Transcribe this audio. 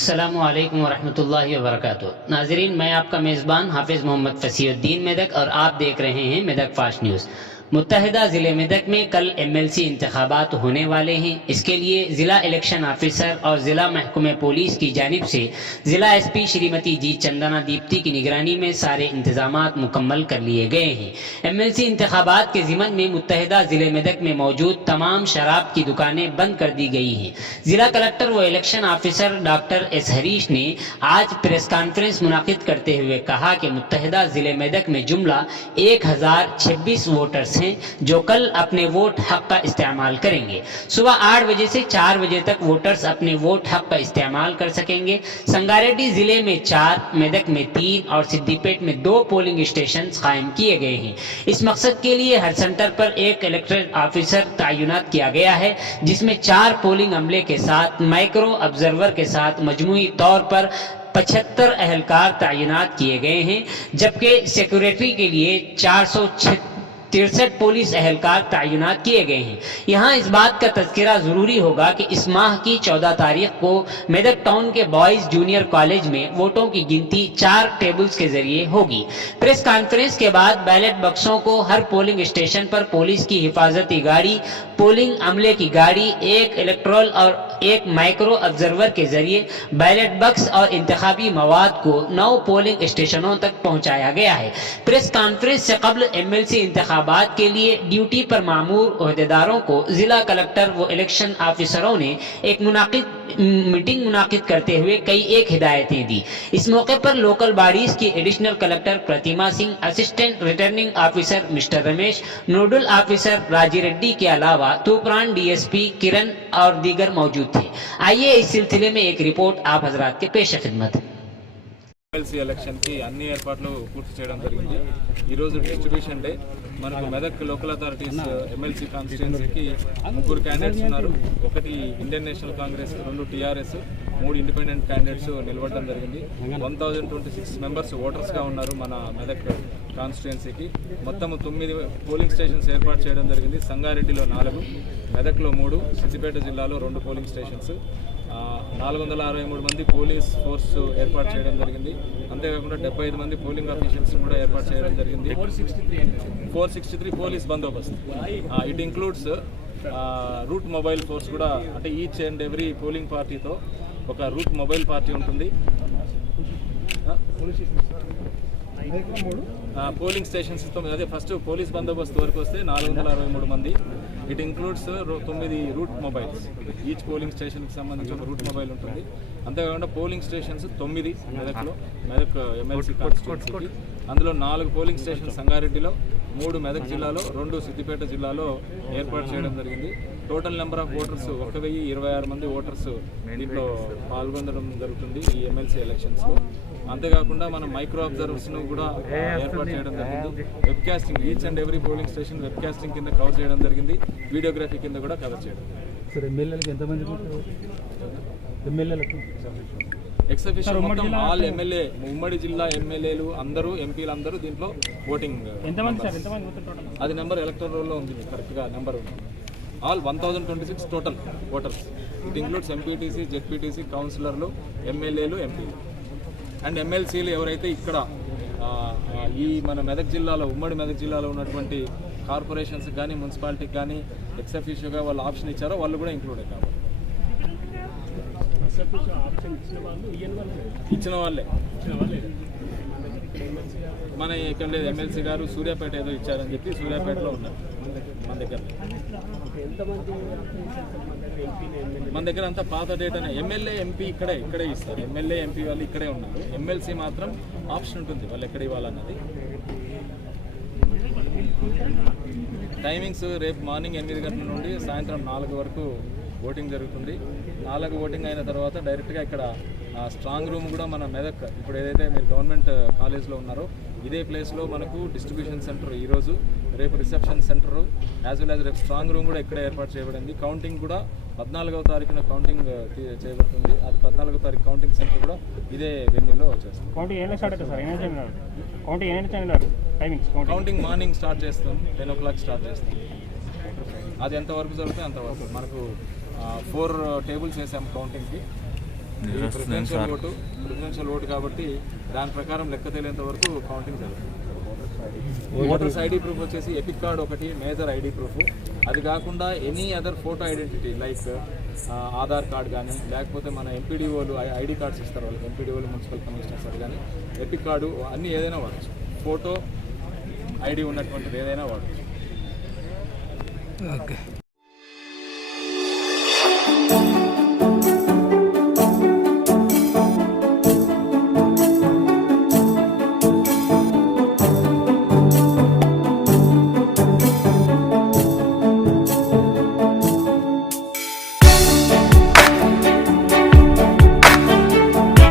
अस्सलामुअलैकुम वरहमतुल्लाहि वबरकातुहू। नाजरीन, मैं आपका मेज़बान हाफिज़ मोहम्मद फसीउद्दीन मेदक और आप देख रहे हैं मेदक फास्ट न्यूज़। मुत्तहिदा ज़िले मेदक में कल MLC इंतखाबात होने वाले हैं। इसके लिए ज़िला इलेक्शन ऑफिसर और ज़िला महकमे पुलिस की जानिब से ज़िला SP श्रीमती जी चंदना दीप्ति की निगरानी में सारे इंतजामात मुकम्मल कर लिए गए हैं। MLC इंतखाबात के ज़िमन में मुत्तहिदा ज़िले मेदक में मौजूद तमाम शराब की दुकानें बंद कर दी गई हैं। ज़िला कलेक्टर व election officer doctor S Harish ने आज प्रेस कॉन्फ्रेंस मुनाकिद करते हुए कहा कि मुत्तहिदा ज़िले मेदक में जुमला 1026 वोटर्स हैं जो कल अपने वोट हक का इस्तेमाल करेंगे। सुबह 8 बजे से 4 बजे तक वोटर्स अपने वोट हक का इस्तेमाल कर सकेंगे। संगारेड्डी जिले में 4, मेदक में 3 और सिद्दीपेट में 2 पोलिंग स्टेशन कायम किए गए हैं। इस मकसद के लिए हर सेंटर पर एक इलेक्टोरल ऑफिसर तैनात किया गया है, जिसमें 4 पोलिंग अमले के साथ माइक्रो ऑब्जर्वर के साथ मजमूई तौर पर 75 अहलकार तैनात किए गए हैं, जबकि सेक्रेटरी के लिए 463 पुलिस अहलकार तैनात किए गए हैं। यहाँ इस बात का तज़किरा जरूरी होगा कि इस माह की 14 तारीख को मेदक टाउन के बॉयज जूनियर कॉलेज में वोटों की गिनती 4 टेबल्स के जरिए होगी। प्रेस कॉन्फ्रेंस के बाद बैलेट बक्सों को हर पोलिंग स्टेशन पर पुलिस की हिफाजती गाड़ी, पोलिंग अमले की गाड़ी, एक इलेक्ट्रोल और एक माइक्रो ऑब्जर्वर के जरिए बैलेट बक्स और इंतखाबी मवाद को 9 पोलिंग स्टेशनों तक पहुंचाया गया है। प्रेस कॉन्फ्रेंस से कबल MLC इंतखाबात के लिए ड्यूटी पर मामूर ओहदेदारों को जिला कलेक्टर व इलेक्शन ऑफिसरों ने एक मीटिंग मुनाकिद करते हुए कई एक हिदायतें दी। इस मौके पर लोकल बॉडीज की additional collector Pratima Singh, assistant returning officer mister Ramesh, nodal officer Raji Reddy के अलावा तूपरान DSP किरण और दीगर मौजूद थे। आइए इस सिलसिले में एक रिपोर्ट आप हजरात के पेश खिदमत। MLC ఎలక్షన్ కి అన్ని ఏర్పాట్లు పూర్తి చేయడం జరిగింది। ఈ రోజు డిస్ట్రిబ్యూషన్ డే। మనకు Medak local authorities MLC కాన్స్టిట్యుయెన్సీకి 3 candidates ఉన్నారు। ఒకటి Indian national Congress, 2 TRS, 3 independent candidates నిలబడడం జరిగింది। 1026 మెంబర్స్ ఓటర్స్ గా ఉన్నారు మన మెదక్ కాన్స్టిట్యుయెన్సీకి। మొత్తం 9 పోలింగ్ స్టేషన్స్ ఏర్పాటు చేయడం జరిగింది। సంగారెడ్డిలో 4, మెదక్లో 3, సిద్దిపేట జిల్లాలో 2 పోలింగ్ స్టేషన్స్, 463 మంది పోలీస్ ఫోర్స్ ఏర్పాటు చేయడం జరిగింది। అంతేకాకుండా 75 మంది పోలింగ్ ఆఫీషియల్స్ కూడా ఏర్పాటు చేయడం జరిగింది। 463 పోలీస్ బందోబస్తు। It includes route mobile force కూడా, అంటే ఈచ్ అండ్ ఎవ్రీ పోలింగ్ పార్టీతో ఒక రూట్ మొబైల్ పార్టీ ఉంటుంది। పోలింగ్ స్టేషన్స్ అదే ఫస్ట్ పోలీస్ బందోబస్తు వరకు వస్తే 463 మంది। It includes 9 route mobiles, each polling స్టేషన్కి సంబంధించి ఒక రూట్ మొబైల్ ఉంటుంది। అంతేకాకుండా పోలింగ్ స్టేషన్స్ 9 మెదక్లో, మెదక్ MLC కాన్స్టిట్యుయెన్సీకి। అందులో 4 పోలింగ్ స్టేషన్ సంగారెడ్డిలో, 3 మెదక్ జిల్లాలో, 2 సిద్దిపేట జిల్లాలో ఏర్పాటు చేయడం జరిగింది। టోటల్ నెంబర్ ఆఫ్ ఓటర్స్ 1026 మంది ఓటర్స్ దీంట్లో పాల్గొనడం జరుగుతుంది ఈ MLC ఎలక్షన్స్లో। అంతేకాకుండా మనం మైక్రో అబ్జర్వర్స్ను కూడా ఏర్పాటు చేయడం జరిగింది। Web casting, each and every polling station web casting కింద కవర్ చేయడం జరిగింది, వీడియోగ్రఫీ కింద కూడా కవర్ చేయడం। ఎక్స్ అఫీషియల్ మొత్తం ఆల్ MLA, ఉమ్మడి జిల్లా MLAలు అందరూ, ఎంపీలు అందరూ దీంట్లో ఓటింగ్। అది నెంబర్ ఎలక్టోరల్ రోల్లో ఉంది, కరెక్ట్గా నెంబర్ ఉంది। All 1026 total voters. It includes MPTC, ZPTC, కౌన్సిలర్లు, MLAలు, ఎంపీలు అండ్ MLCలు ఎవరైతే ఇక్కడ ఈ మన మెదక్ జిల్లాలో, ఉమ్మడి మెదక్ జిల్లాలో ఉన్నటువంటి కార్పొరేషన్స్ కానీ మున్సిపాలిటీకి కానీ ఎక్స్ అఫీషియోగా వాళ్ళు ఆప్షన్ ఇచ్చారో వాళ్ళు కూడా ఇంక్లూడ్ కావాలి। ఇచ్చిన వాళ్ళే మన ఇక్కడ లేదు। MLC గారు సూర్యాపేట ఏదో ఇచ్చారని చెప్పి సూర్యాపేటలో ఉన్నారు మన దగ్గర। మన దగ్గర అంతా పాత డేటానే। MLA, MP ఇక్కడే ఇస్తారు। MLA, MP వాళ్ళు ఇక్కడే ఉన్నారు। MLC మాత్రం ఆప్షన్ ఉంటుంది వాళ్ళు ఎక్కడ ఇవ్వాలన్నది। టైమింగ్స్ రేపు మార్నింగ్ 8 గంటల నుండి సాయంత్రం 4 వరకు ఓటింగ్ జరుగుతుంది। 4 ఓటింగ్ అయిన తర్వాత డైరెక్ట్గా ఇక్కడ స్ట్రాంగ్ రూమ్ కూడా మన మెదక్, ఇప్పుడు ఏదైతే మీరు గవర్నమెంట్ కాలేజ్లో ఉన్నారో ఇదే ప్లేస్లో మనకు డిస్ట్రిబ్యూషన్ సెంటర్ ఈరోజు, రేపు reception centre, as well as రేపు స్ట్రాంగ్ రూమ్ కూడా ఇక్కడే ఏర్పాటు చేయబడింది। కౌంటింగ్ కూడా 14వ తారీఖున కౌంటింగ్ చేయబడుతుంది। అది 14వ తారీఖు కౌంటింగ్ సెంటర్ కూడా ఇదే వెన్యూలో వచ్చేస్తుంది। కౌంటింగ్ మార్నింగ్ స్టార్ట్ చేస్తాం, 10 o'clock స్టార్ట్ చేస్తాం। అది ఎంతవరకు జరుగుతుంది అంతవరకు। మనకు 4 టేబుల్స్ వేసాము కౌంటింగ్కి। ప్రెసిడెన్షియల్ ఓటు కాబట్టి దాని ప్రకారం లెక్క తేలేంత వరకు కౌంటింగ్ జరుగుతుంది. ఓటర్స్ ఐడి ప్రూఫ్ వచ్చేసి ఎపిక్ కార్డ్ ఒకటి మేజర్ ఐడి ప్రూఫ్. అది కాకుండా any other photo identity like Aadhaar card కానీ లేకపోతే మన ఎంపీడీఓలు ఐడి కార్డ్స్ ఇస్తారు వాళ్ళకి, ఎంపీడీఓలు మున్సిపల్ కమిషనర్స్ అది కానీ ఎపిక్ కార్డు అన్నీ ఏదైనా వాడచ్చు. ఫోటో ఐడి ఉన్నటువంటిది ఏదైనా వాడచ్చు. ఓకే.